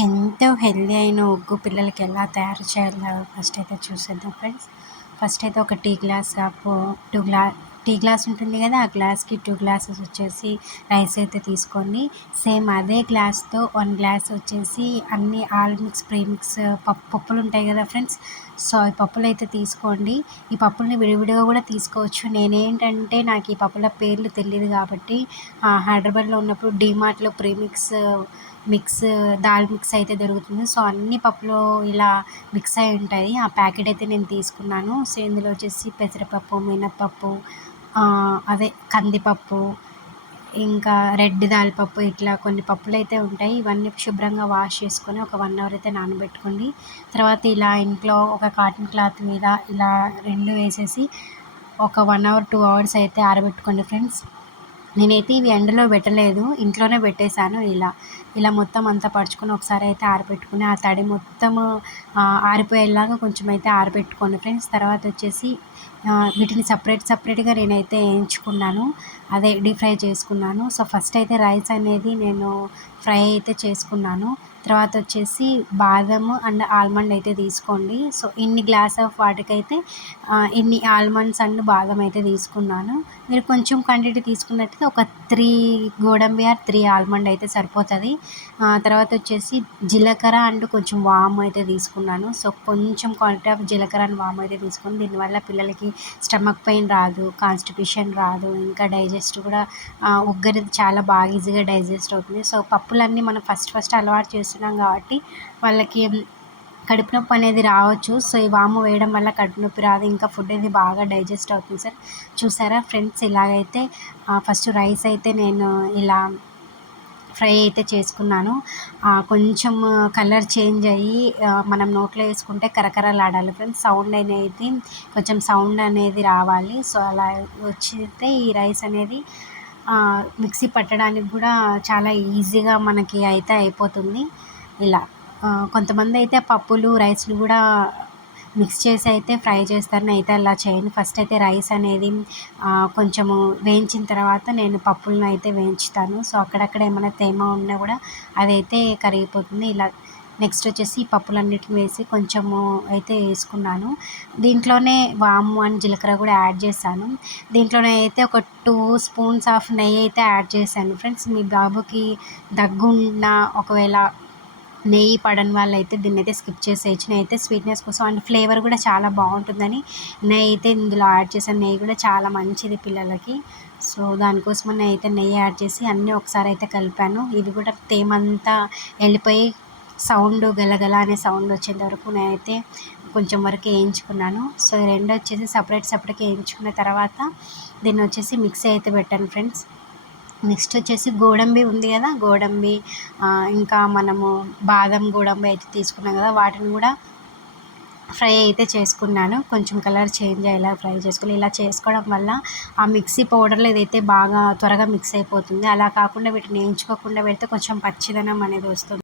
ఎంతో హెల్దీ అయిన ఉగ్గు పిల్లలకి ఎలా తయారు చేయాలో ఫస్ట్ అయితే చూసేద్దాం ఫ్రెండ్స్. ఫస్ట్ అయితే ఒక tea glass cup tea glass ఉంటుంది కదా, ఆ గ్లాస్కి 2 గ్లాసెస్ వచ్చేసి రైస్ అయితే తీసుకోండి. సేమ్ అదే గ్లాస్తో 1 గ్లాస్ వచ్చేసి అన్ని ఆల్ మిక్స్ ప్రీమిక్స్ పప్పులు ఉంటాయి కదా ఫ్రెండ్స్. సో ఈ పప్పులు అయితే తీసుకోండి. ఈ పప్పుల్ని విడివిడిగా కూడా తీసుకోవచ్చు. నేనేంటంటే నాకు ఈ పప్పుల పేర్లు తెలియదు కాబట్టి హైదరాబాద్లో ఉన్నప్పుడు డీమార్ట్లో మిక్స్ దాల్ మిక్స్ అయితే దొరుకుతుంది. సో అన్ని పప్పులు ఇలా మిక్స్ అయి ఉంటాయి. ఆ ప్యాకెట్ అయితే నేను తీసుకున్నాను. సో ఇందులో వచ్చేసి పెసరపప్పు, మినప్పప్పు, అదే కందిపప్పు, ఇంకా రెడ్ దాల్పప్పు, ఇట్లా కొన్ని పప్పులు అయితే ఉంటాయి. ఇవన్నీ శుభ్రంగా వాష్ చేసుకొని ఒక 1 అవర్ అయితే నానబెట్టుకోండి. తర్వాత ఇలా ఇంట్లో ఒక కాటన్ క్లాత్ మీద ఇలా 2 వేసేసి ఒక 1 అవర్ 2 అవర్స్ అయితే ఆరబెట్టుకోండి ఫ్రెండ్స్. నేనైతే ఇవి ఎండలో పెట్టలేదు, ఇంట్లోనే పెట్టేశాను. ఇలా మొత్తం అంతా పరుచుకొని ఒకసారి అయితే ఆరబెట్టుకుని ఆ తడి మొత్తము ఆరిపోయేలాగా కొంచెం అయితే ఆరబెట్టుకోండి ఫ్రెండ్స్. తర్వాత వచ్చేసి వీటిని సపరేట్గా నేనైతే వేయించుకున్నాను, అదే డీప్ ఫ్రై చేసుకున్నాను. సో ఫస్ట్ అయితే రైస్ అనేది నేను ఫ్రై అయితే చేసుకున్నాను. తర్వాత వచ్చేసి బాదము అండ్ ఆల్మండ్ అయితే తీసుకోండి. సో ఇన్ని గ్లాస్ ఆఫ్ వాటికైతే ఇన్ని ఆల్మండ్స్ అండ్ బాదం అయితే తీసుకున్నాను. మీరు కొంచెం క్వాంటిటీ తీసుకున్నట్టయితే ఒక 3 గోడంబి ఆర్ 3 ఆల్మండ్ అయితే సరిపోతుంది. తర్వాత వచ్చేసి జీలకర్ర అండ్ కొంచెం వాము అయితే తీసుకున్నాను. సో కొంచెం క్వాంటిటీ ఆఫ్ జీలకర్ర అండ్ వాము అయితే తీసుకుని, దీనివల్ల పిల్లలకి స్టమక్ పెయిన్ రాదు, కాన్స్టిపేషన్ రాదు, ఇంకా డైజెస్ట్ కూడా ఉగ్గరి చాలా బాగా ఈజీగా డైజెస్ట్ అవుతుంది. సో పప్పులన్నీ మనం ఫస్ట్ అలవాటు చేస్తున్నాం కాబట్టి వాళ్ళకి కడుపు నొప్పి అనేది రావచ్చు. సో ఈ వాము వేయడం వల్ల కడుపు నొప్పి రాదు, ఇంకా ఫుడ్ అనేది బాగా డైజెస్ట్ అవుతుంది సార్. చూసారా ఫ్రెండ్స్, ఇలాగైతే ఫస్ట్ రైస్ అయితే నేను ఇలా ఫ్రై అయితే చేసుకున్నాను. కొంచెం కలర్ చేంజ్ అయ్యి మనం నోట్లో వేసుకుంటే కరకరలాడాలి ఫ్రెండ్స్. కొంచెం సౌండ్ అనేది రావాలి. సో అలా వచ్చితే ఈ రైస్ అనేది మిక్సీ పట్టడానికి కూడా చాలా ఈజీగా మనకి అయితే అయిపోతుంది. ఇలా కొంతమంది అయితే పప్పులు రైస్లు కూడా మిక్స్ చేసి అయితే ఫ్రై చేస్తారు. నేనైతే అలా చేయను. ఫస్ట్ అయితే రైస్ అనేది కొంచెము వేయించిన తర్వాత నేను పప్పులను అయితే వేయించుతాను. సో అక్కడక్కడ ఏమైనా తేమ ఉన్నా కూడా అదైతే కరిగిపోతుంది. ఇలా నెక్స్ట్ వచ్చేసి ఈ పప్పులన్నిటిని వేసి కొంచెము అయితే వేసుకున్నాను. దీంట్లోనే వాము అండ్ జీలకర్ర కూడా యాడ్ చేశాను. దీంట్లోనే అయితే ఒక 2 స్పూన్స్ ఆఫ్ నెయ్యి అయితే యాడ్ చేశాను ఫ్రెండ్స్. మీ బాబుకి దగ్గు ఉన్న ఒకవేళ నెయ్యి పడని వాళ్ళైతే దీన్ని అయితే స్కిప్ చేసేయచ్చు. నేనైతే స్వీట్నెస్ కోసం అండ్ ఫ్లేవర్ కూడా చాలా బాగుంటుందని నెయ్యి అయితే ఇందులో యాడ్ చేశాను. నెయ్యి కూడా చాలా మంచిది పిల్లలకి. సో దానికోసం నేనైతే నెయ్యి యాడ్ చేసి అన్నీ ఒకసారి అయితే కలిపాను. ఇది కూడా తేమంతా వెళ్ళిపోయి సౌండ్ గలగల అనే సౌండ్ వచ్చేంత వరకు నేనైతే కొంచెం వరకు వేయించుకున్నాను. సో ఈ రెండు వచ్చేసి సపరేట్గా వేయించుకున్న తర్వాత దీన్ని వచ్చేసి మిక్సీ అయితే పెట్టాను ఫ్రెండ్స్. నెక్స్ట్ వచ్చేసి గోడంబి ఉంది కదా, గోడంబి ఇంకా మనము బాదం గోడంబి అయితే తీసుకున్నాం కదా, వాటిని కూడా ఫ్రై అయితే చేసుకున్నాను. కొంచెం కలర్ చేంజ్ అయ్యేలా ఫ్రై చేసుకుని, ఇలా చేసుకోవడం వల్ల ఆ మిక్సీ పౌడర్లో ఏదైతే బాగా త్వరగా మిక్స్ అయిపోతుంది. అలా కాకుండా వీటిని వేయించుకోకుండా పెడితే కొంచెం పచ్చిదనం అనేది వస్తుంది.